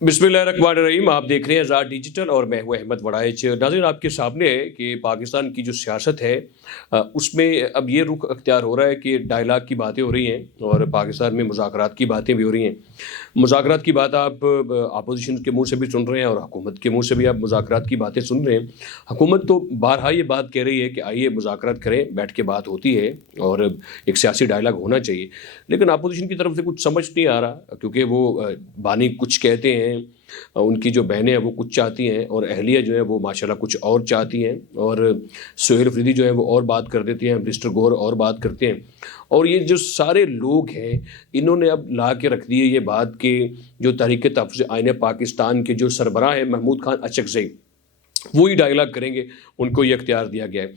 बिस्मिल्लाहिर्रहमानिर्रहीम। आप देख रहे हैं आज़ाद डिजिटल और मैं हूं अहमद वड़ाइच। नाज़रीन, आपके सामने है कि पाकिस्तान की जो सियासत है उसमें अब ये रुख अख्तियार हो रहा है कि डायलॉग की बातें हो रही हैं और पाकिस्तान में मुज़ाकरात की बातें भी हो रही हैं। मुज़ाकरात की बात आप अपोजिशन के मुंह से भी सुन रहे हैं और हुकूमत के मुंह से भी आप मुज़ाकरात की बातें सुन रहे हैं। हुकूमत तो बारहा ये बात कह रही है कि आइए मुज़ाकरात करें, बैठ के बात होती है और एक सियासी डायलॉग होना चाहिए। लेकिन अपोजिशन की तरफ से कुछ समझ नहीं आ रहा, क्योंकि वो बानी कुछ कहते हैं, उनकी जो बहनें हैं वो कुछ चाहती हैं और अहलिया जो है वो माशाल्लाह कुछ और चाहती हैं, और सुहेल अफरीदी जो है वो और बात कर देती हैं, मिस्टर गौर और बात करते हैं। और ये जो सारे लोग हैं, इन्होंने अब ला के रख दी है ये बात कि जो तहरीक तहफ़्फ़ुज़ आईन पाकिस्तान के जो सरबराह हैं महमूद खान अचकज़ई, वो ही डायलॉग करेंगे, उनको ये अख्तियार दिया गया है।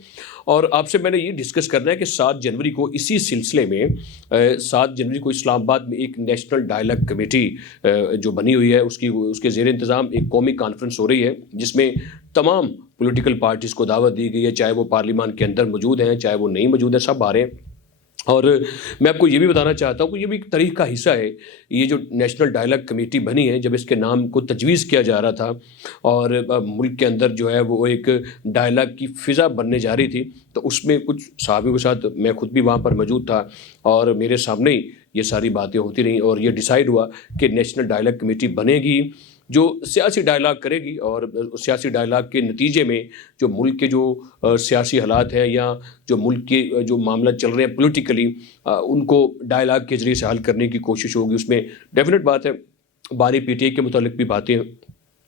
और आपसे मैंने ये डिस्कस करना है कि 7 जनवरी को इसी सिलसिले में 7 जनवरी को इस्लामाबाद में एक नेशनल डायलॉग कमेटी जो बनी हुई है उसके ज़ेर इंतज़ाम एक कौमी कॉन्फ्रेंस हो रही है, जिसमें तमाम पॉलिटिकल पार्टीज़ को दावत दी गई है, चाहे वो पार्लियामान के अंदर मौजूद हैं, चाहे वो नहीं मौजूद हैं, सब आ रहे हैं। और मैं आपको ये भी बताना चाहता हूँ कि ये भी एक तारीख़ का हिस्सा है। ये जो नेशनल डायलॉग कमेटी बनी है, जब इसके नाम को तजवीज़ किया जा रहा था और मुल्क के अंदर जो है वो एक डायलॉग की फ़िज़ा बनने जा रही थी, तो उसमें कुछ साहबियों के साथ मैं खुद भी वहाँ पर मौजूद था और मेरे सामने ही ये सारी बातें होती रहीं और ये डिसाइड हुआ कि नेशनल डायलॉग कमेटी बनेगी जो सियासी डायलॉग करेगी, और सियासी डायलॉग के नतीजे में जो मुल्क के जो सियासी हालात हैं या जो मुल्क के जो मामला चल रहे हैं पॉलिटिकली, उनको डायलॉग के ज़रिए से हल करने की कोशिश होगी। उसमें डेफिनेट बात है, बानी पीटीआई के मुतालिक भी बातें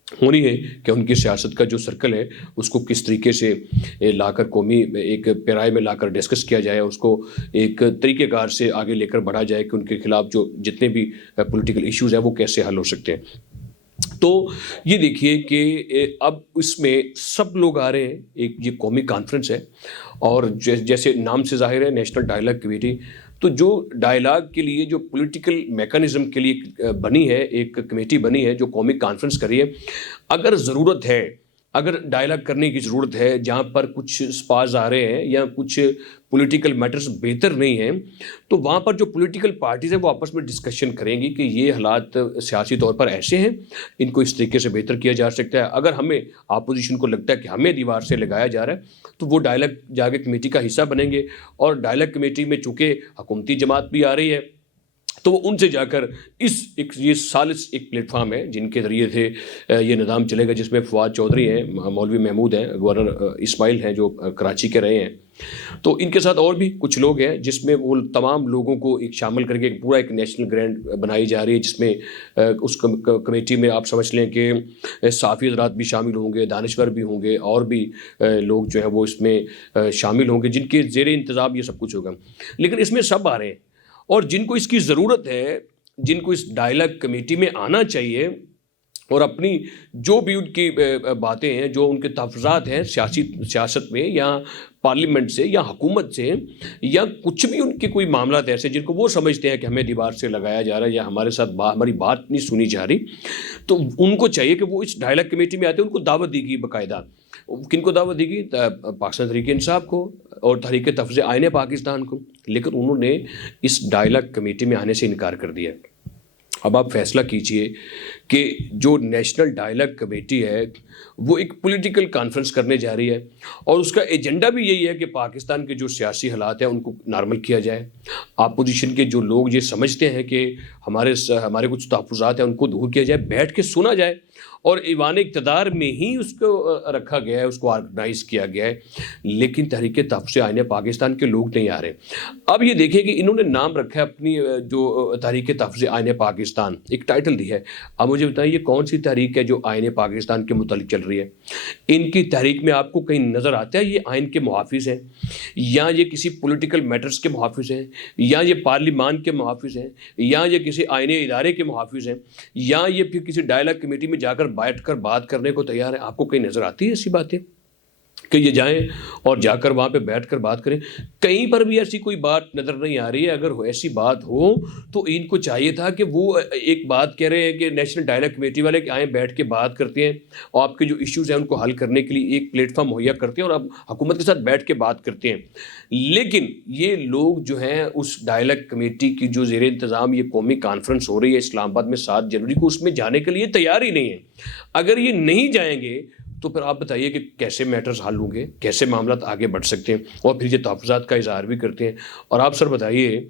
होनी है कि उनकी सियासत का जो सर्कल है उसको किस तरीके से लाकर कौमी एक पैराए में लाकर डिस्कस किया जाए, उसको एक तरीक़ेकार से आगे लेकर बढ़ा जाए कि उनके खिलाफ जो जितने भी पॉलिटिकल इश्यूज़ हैं वो कैसे हल हो सकते हैं। तो ये देखिए कि अब इसमें सब लोग आ रहे हैं, एक ये कौमी कॉन्फ्रेंस है और जैसे नाम से ज़ाहिर है नेशनल डायलॉग कमेटी, तो जो डायलॉग के लिए जो पॉलिटिकल मैकेनिज़्म के लिए बनी है, एक कमेटी बनी है जो कौमी कॉन्फ्रेंस कर रही है। अगर ज़रूरत है, अगर डायलॉग करने की ज़रूरत है जहाँ पर कुछ स्पार्स आ रहे हैं या कुछ पॉलिटिकल मैटर्स बेहतर नहीं हैं, तो वहाँ पर जो पॉलिटिकल पार्टीज़ हैं वो आपस में डिस्कशन करेंगी कि ये हालात सियासी तौर पर ऐसे हैं, इनको इस तरीके से बेहतर किया जा सकता है। अगर हमें अपोजिशन को लगता है कि हमें दीवार से लगाया जा रहा है, तो वो डायलॉग जाके कमेटी का हिस्सा बनेंगे। और डायलॉग कमेटी में चूँकि हुकूमती जमात भी आ रही है, तो वो उनसे जाकर ये सालिस एक प्लेटफार्म है जिनके ज़रिए से ये निज़ाम चलेगा, जिसमें फवाद चौधरी हैं, मौलवी महमूद हैं, गवर्नर इस्माइल हैं जो कराची के रहे हैं, तो इनके साथ और भी कुछ लोग हैं, जिसमें वो तमाम लोगों को एक शामिल करके एक नेशनल ग्रैंड बनाई जा रही है, जिसमें उस कमेटी में आप समझ लें कि साफ़ी हज़रात भी शामिल होंगे, दानिश्वर भी होंगे और भी लोग जो है वो इसमें शामिल होंगे, जिनके ज़ेर इंतज़ाम ये सब कुछ होगा। लेकिन इसमें सब आ रहे हैं और जिनको इसकी ज़रूरत है, जिनको इस डायलॉग कमेटी में आना चाहिए और अपनी जो भी उनकी बातें हैं, जो उनके तहफ़्फ़ुज़ात हैं सियासत में या पार्लियामेंट से या हुकूमत से, या कुछ भी उनके कोई मामलात ऐसे जिनको वो समझते हैं कि हमें दीवार से लगाया जा रहा है या हमारे साथ हमारी बात नहीं सुनी जा रही, तो उनको चाहिए कि वो इस डायलॉग कमेटी में आते हैं। उनको दावत दी गई बाकायदा। किनको दावत दी गई? पाकिस्तान तहरीक-ए-इंसाफ को और तहरीक तहफ़्फ़ुज़ आईन पाकिस्तान को। लेकिन उन्होंने इस डायलॉग कमेटी में आने से इनकार कर दिया। अब आप फैसला कीजिए कि जो नेशनल डायलॉग कमेटी है वो एक पॉलिटिकल कॉन्फ्रेंस करने जा रही है और उसका एजेंडा भी यही है कि पाकिस्तान के जो सियासी हालात हैं उनको नॉर्मल किया जाए। अपोजिशन के जो लोग ये समझते हैं कि हमारे कुछ तहफ़्फ़ुज़ात हैं उनको दूर किया जाए, बैठ के सुना जाए, और ईवान इक़्तिदार में ही उसको रखा गया है, उसको ऑर्गेनाइज़ किया गया है। लेकिन तहरीक तहफ़्फ़ुज़ आईन पाकिस्तान के लोग नहीं आ रहे। अब ये देखिए कि इन्होंने नाम रखा है अपनी जो तहरीक तहफ़्फ़ुज़ आईन पाकिस्तान, एक टाइटल दी है। अब मुझे बताइए कौन सी तहरीक है जो आईन पाकिस्तान के मुतालिक चल रही है? इनकी तहरीक में आपको कहीं नज़र आता है ये आईन के मुहाफ़िज़ हैं, या ये किसी पॉलिटिकल मैटर्स के मुहाफ़िज़ हैं, या ये पार्लियामान के मुहाफ़िज़ हैं, या ये किसी आईनी इदारे के मुहाफ़िज़ हैं, या ये फिर किसी डायलॉग कमेटी में जाकर बैठ कर बात करने को तैयार है? आपको कहीं नज़र आती है ऐसी बातें? کہ یہ جائیں اور جا کر وہاں پہ بیٹھ کر بات کریں. کہیں پر بھی ایسی کوئی بات نظر نہیں آ رہی ہے. اگر ایسی بات ہو تو ان کو چاہیے تھا کہ وہ ایک بات کہہ رہے ہیں کہ نیشنل ڈائلاگ کمیٹی والے کہ آئیں بیٹھ کے بات کرتے ہیں اور آپ کے جو ایشوز ہیں ان کو حل کرنے کے لیے ایک پلیٹ فارم مہیا کرتے ہیں اور آپ حکومت کے ساتھ بیٹھ کے بات کرتے ہیں. لیکن یہ لوگ جو ہیں اس ڈائلاگ کمیٹی کی جو زیر انتظام یہ قومی کانفرنس ہو رہی ہے اسلام آباد میں 7 جنوری کو، اس میں جانے کے لیے تیار ہی نہیں ہے. اگر یہ نہیں جائیں گے تو پھر آپ بتائیے کہ کیسے میٹرز حل ہوں گے، کیسے معاملات آگے بڑھ سکتے ہیں. اور پھر یہ تحفظات کا اظہار بھی کرتے ہیں. اور آپ سر بتائیے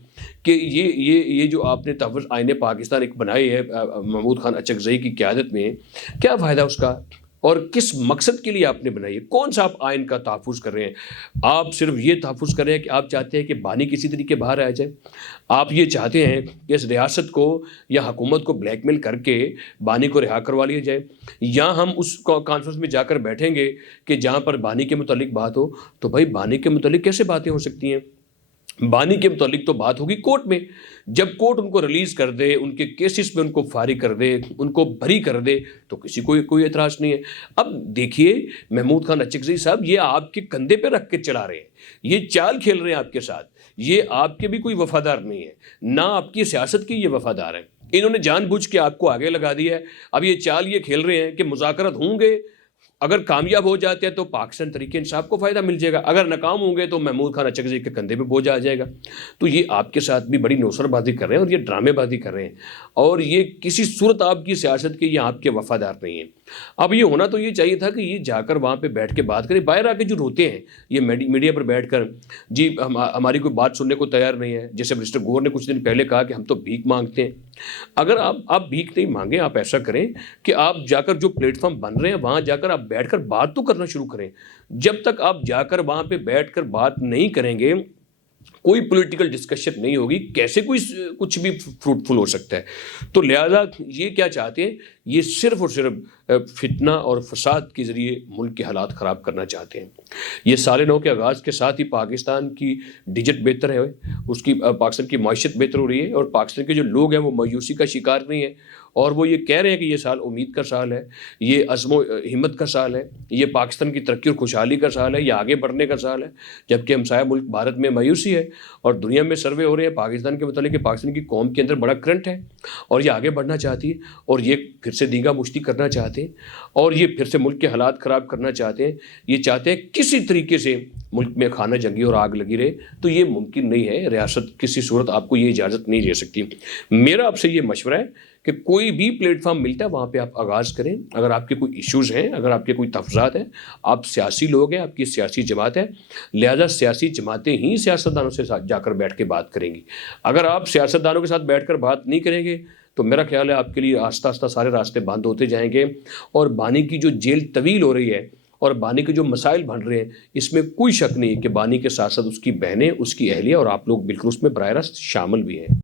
کہ یہ جو آپ نے تحفظ آئین پاکستان ایک بنائی ہے محمود خان اچکزئی کی قیادت میں، کیا فائدہ اس کا اور کس مقصد کے لیے آپ نے بنائی ہے؟ کون سا آپ آئین کا تحفظ کر رہے ہیں؟ آپ صرف یہ تحفظ کر رہے ہیں کہ آپ چاہتے ہیں کہ بانی کسی طریقے باہر آ جائے. آپ یہ چاہتے ہیں کہ اس ریاست کو یا حکومت کو بلیک میل کر کے بانی کو رہا کروا لیا جائے، یا ہم اس کانفرنس میں جا کر بیٹھیں گے کہ جہاں پر بانی کے متعلق بات ہو. تو بھائی بانی کے متعلق کیسے باتیں ہو سکتی ہیں؟ بانی کے متعلق تو بات ہوگی کورٹ میں. جب کورٹ ان کو ریلیز کر دے، ان کے کیسز میں ان کو فارغ کر دے، ان کو بری کر دے، تو کسی کو کوئی اعتراض نہیں ہے. اب دیکھیے محمود خان اچکزئی صاحب یہ آپ کے کندھے پہ رکھ کے چلا رہے ہیں، یہ چال کھیل رہے ہیں آپ کے ساتھ. یہ آپ کے بھی کوئی وفادار نہیں ہے، نہ آپ کی سیاست کی یہ وفادار ہیں. انہوں نے جان بوجھ کے آپ کو آگے لگا دیا ہے. اب یہ چال یہ کھیل رہے ہیں کہ مذاکرات ہوں گے، اگر کامیاب ہو جاتے ہیں تو پاکستان تحریک انصاف کو فائدہ مل جائے گا، اگر ناکام ہوں گے تو محمود خان اچکزئی کے کندھے پہ بوجھ آ جائے گا. تو یہ آپ کے ساتھ بھی بڑی نوسر بازی کر رہے ہیں اور یہ ڈرامے بازی کر رہے ہیں، اور یہ کسی صورت آپ کی سیاست کے یا آپ کے وفادار نہیں ہیں. اب یہ ہونا تو یہ چاہیے تھا کہ یہ جا کر وہاں پہ بیٹھ کے بات کریں. باہر آ کے جو روتے ہیں یہ میڈیا پر بیٹھ کر، جی ہماری کوئی بات سننے کو تیار نہیں ہے. جیسے مسٹر گور نے کچھ دن پہلے کہا کہ ہم تو بھیک مانگتے ہیں. اگر آپ بھیک نہیں مانگیں، آپ ایسا کریں کہ آپ جا کر جو پلیٹ فارم بن رہے ہیں وہاں جا کر آپ بیٹھ کر بات تو کرنا شروع کریں. جب تک آپ جا کر وہاں پہ بیٹھ کر بات نہیں کریں گے، کوئی پولیٹیکل ڈسکشن نہیں ہوگی، کیسے کوئی کچھ بھی فروٹفل ہو سکتا ہے. تو لہذا یہ کیا چاہتے ہیں، یہ صرف اور صرف فتنہ اور فساد کے ذریعے ملک کے حالات خراب کرنا چاہتے ہیں. یہ سال نو کے آغاز کے ساتھ ہی پاکستان کی ڈیجٹ بہتر ہے، اس کی پاکستان کی معیشت بہتر ہو رہی ہے، اور پاکستان کے جو لوگ ہیں وہ مایوسی کا شکار نہیں ہیں، اور وہ یہ کہہ رہے ہیں کہ یہ سال امید کا سال ہے، یہ عزم و ہمت کا سال ہے، یہ پاکستان کی ترقی اور خوشحالی کا سال ہے، یہ آگے بڑھنے کا سال ہے. جبکہ ہمسایہ ملک بھارت میں مایوسی ہے، اور دنیا میں سروے ہو رہے ہیں پاکستان کے متعلق کہ پاکستان کی قوم کے اندر بڑا کرنٹ ہے، اور یہ آگے بڑھنا چاہتی ہے، اور یہ پھر سے دیگا مشتی کرنا چاہتے ہیں، اور یہ پھر سے ملک کے حالات خراب کرنا چاہتے ہیں. یہ چاہتے ہیں کسی طریقے سے ملک میں خانہ جنگی اور آگ لگی رہے. تو یہ ممکن نہیں ہے، ریاست کسی صورت آپ کو یہ اجازت نہیں دے سکتی. میرا آپ سے یہ مشورہ ہے کہ کوئی بھی پلیٹ فارم ملتا ہے وہاں پہ آپ آغاز کریں. اگر آپ کے کوئی ایشوز ہیں، اگر آپ کے کوئی تفضات ہیں، آپ سیاسی لوگ ہیں، آپ کی سیاسی جماعت ہے، لہذا سیاسی جماعتیں ہی سیاستدانوں سے جا کر بیٹھ کے بات کریں گی. اگر آپ سیاستدانوں کے ساتھ بیٹھ کر بات نہیں کریں گے تو میرا خیال ہے آپ کے لیے آہستہ آہستہ سارے راستے بند ہوتے جائیں گے، اور بانی کی جو جیل طویل ہو رہی ہے اور بانی کے جو مسائل بن رہے ہیں، اس میں کوئی شک نہیں کہ بانی کے ساتھ ساتھ اس کی بہنیں، اس کی اہلیہ اور آپ لوگ بالکل اس میں براہ راست شامل بھی ہیں.